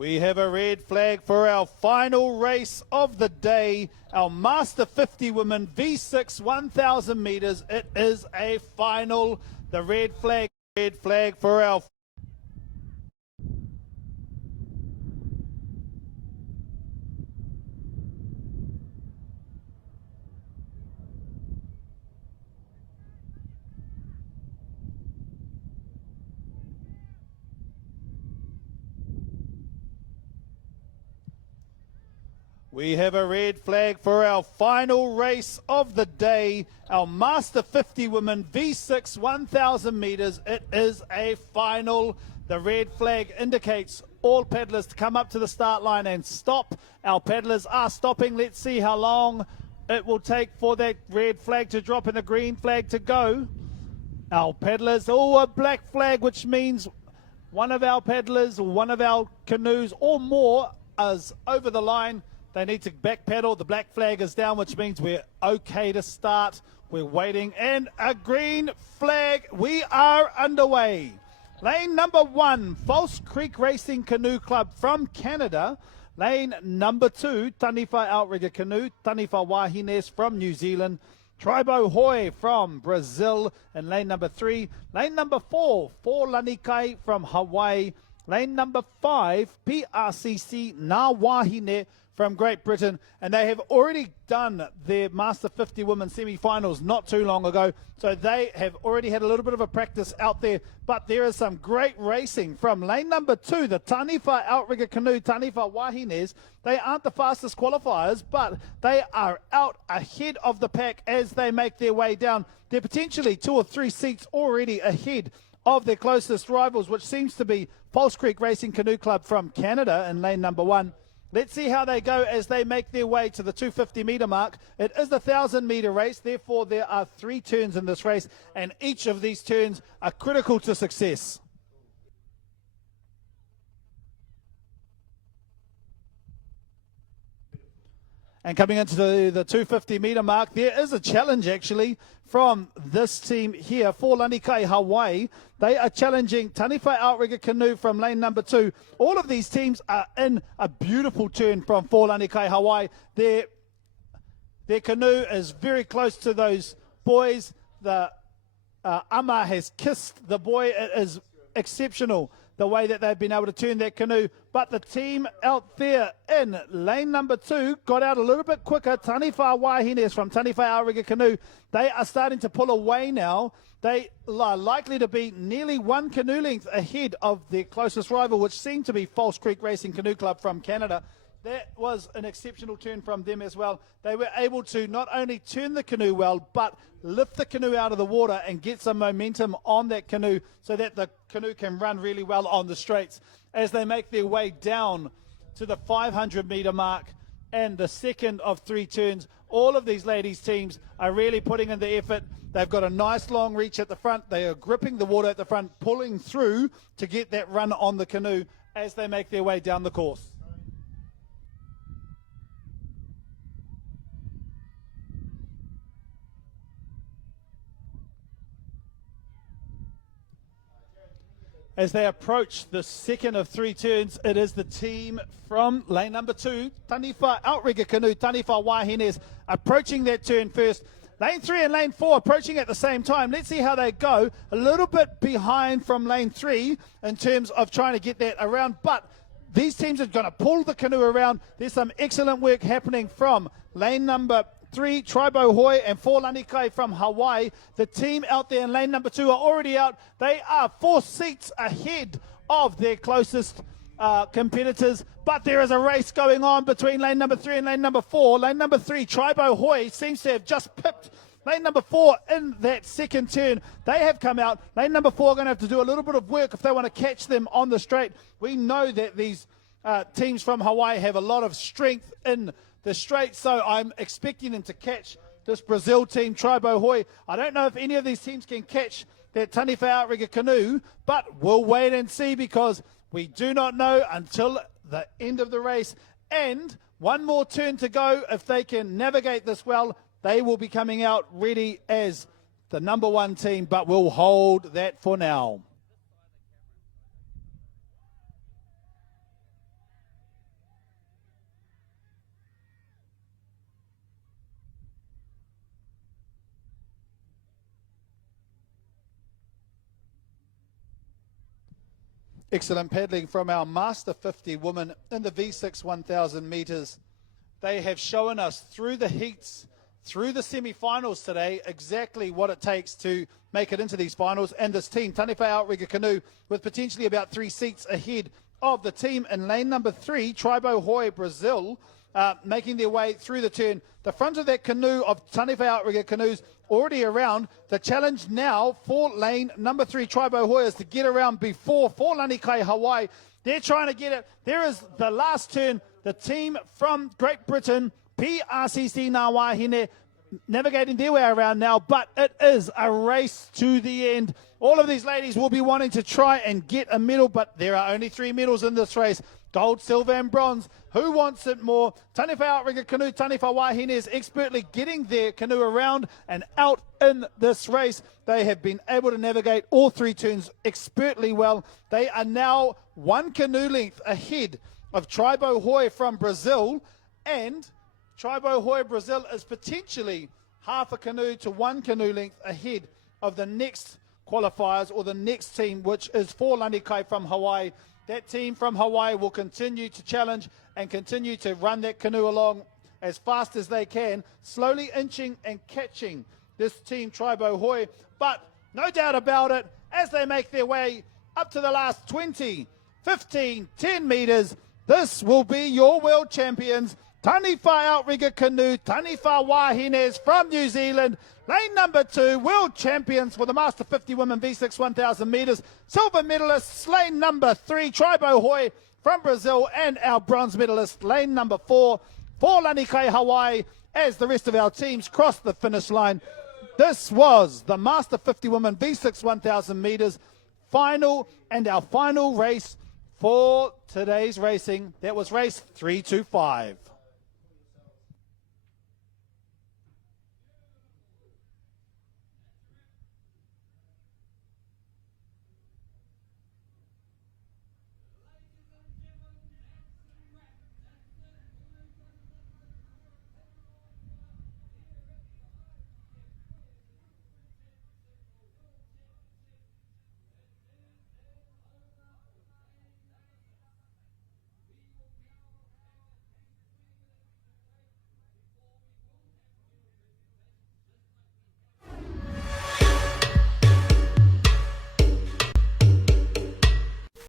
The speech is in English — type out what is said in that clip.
We have a red flag for our final race of the day, our Master 50 Women V6 1,000 meters. It is a final. The red flag for our We have a red flag for our final race of the day, our Master 50 Women V6 1,000 meters. It is a final. The red flag indicates all paddlers to come up to the start line and stop. Our paddlers are stopping. Let's see how long it will take for that red flag to drop and the green flag to go. Our paddlers, a black flag, which means one of our paddlers, one of our canoes or more is over the line. They need to back paddle. The black flag is down, which means we're okay to start. We're waiting. And a green flag. We are underway. Lane number 1, False Creek Racing Canoe Club from Canada. Lane number 2, Taniwha Outrigger Canoe, Taniwha Wahines from New Zealand. Tribo Hoi from Brazil in lane number 3. Lane number 4, Lanikai from Hawaii. Lane number 5, PRCC Ngā Wahine from Great Britain, and they have already done their Master 50 Women semi-finals not too long ago, so they have already had a little bit of a practice out there, but there is some great racing from lane number 2, the Taniwha Outrigger Canoe, Taniwha Wahines. They aren't the fastest qualifiers, but they are out ahead of the pack as they make their way down. They're potentially 2 or 3 seats already ahead of their closest rivals, which seems to be False Creek Racing Canoe Club from Canada in lane number 1. Let's see how they go as they make their way to the 250 metre mark. It is the 1,000 metre race, therefore there are 3 turns in this race, and each of these turns are critical to success. And coming into the 250 metre mark, there is a challenge actually from this team here for Lanikai Hawaii. They are challenging Taniwha Outrigger Canoe from lane number 2. All of these teams are in a beautiful turn from for Lanikai Hawaii. Their canoe is very close to those boys. The ama has kissed the boy. It is exceptional the way that they've been able to turn that canoe. But the team out there in lane number 2 got out a little bit quicker. Taniwha Wahines from Taniwha Outrigger Canoe. They are starting to pull away now. They are likely to be nearly 1 canoe length ahead of their closest rival, which seemed to be False Creek Racing Canoe Club from Canada. That was an exceptional turn from them as well. They were able to not only turn the canoe well, but lift the canoe out of the water and get some momentum on that canoe so that the canoe can run really well on the straights as they make their way down to the 500 metre mark and the second of 3 turns. All of these ladies' teams are really putting in the effort. They've got a nice long reach at the front. They are gripping the water at the front, pulling through to get that run on the canoe as they make their way down the course. As they approach the second of 3 turns, it is the team from lane number 2, Taniwha Outrigger Canoe, Taniwha Wahines, approaching that turn first. Lane 3 and lane 4 approaching at the same time. Let's see how they go. A little bit behind from lane 3 in terms of trying to get that around, but these teams are going to pull the canoe around. There's some excellent work happening from lane number 3, Tribo Hoi, and 4, Lanikai from Hawaii. The team out there in lane number 2 are already out. They are 4 seats ahead of their closest competitors, but there is a race going on between lane number 3 and lane number 4. Lane number 3, Tribo Hoi, seems to have just pipped lane number 4 in that second turn. They have come out. Lane number 4 are going to have to do a little bit of work if they want to catch them on the straight. We know that these teams from Hawaii have a lot of strength in the straight, so I'm expecting them to catch this Brazil team, Tribo Hoi. I don't know if any of these teams can catch that Taniwha Outrigger Canoe, but we'll wait and see because we do not know until the end of the race. And one more turn to go. If they can navigate this well, they will be coming out ready as the number 1 team, but we'll hold that for now. Excellent paddling from our Master 50 women in the V6 1000 metres. They have shown us through the heats, through the semi-finals today, exactly what it takes to make it into these finals. And this team, Taniwha Outrigger Canoe, with potentially about 3 seats ahead of the team in lane number 3, Tribo Hoi, Brazil, making their way through the turn. The front of that canoe of Taniwha Outrigger Canoes already around. The challenge now for lane number 3, Tribo Hoi, is to get around before for Lanikai Hawaii. They're trying to get it. There is the last turn. The team from Great Britain, PRCC Ngā Wahine, navigating their way around now, but it is a race to the end. All of these ladies will be wanting to try and get a medal, but there are only 3 medals in this race: gold, silver and bronze. Who wants it more? Taniwha Outrigger Canoe, Taniwha Wahine is expertly getting their canoe around and out in this race. They have been able to navigate all 3 turns expertly well. They are now 1 canoe length ahead of Tribo Hoi from Brazil, and Tribo Hoi Brazil is potentially half a canoe to 1 canoe length ahead of the next qualifiers, or the next team, which is for Lanikai from Hawaii. That team from Hawaii will continue to challenge and continue to run that canoe along as fast as they can, slowly inching and catching this team Tribo Hoi. But no doubt about it, as they make their way up to the last 20, 15, 10 metres, this will be your world champions, Taniwha Outrigger Canoe, Taniwha Wahines from New Zealand. Lane number 2, world champions for the Master 50 Women V6 1000 metres. Silver medalists, lane number 3, Tribo Hoi from Brazil. And our bronze medalist, lane number 4, for Lanikai Hawaii, as the rest of our teams cross the finish line. This was the Master 50 Women V6 1000 metres final, and our final race for today's racing. That was race 325.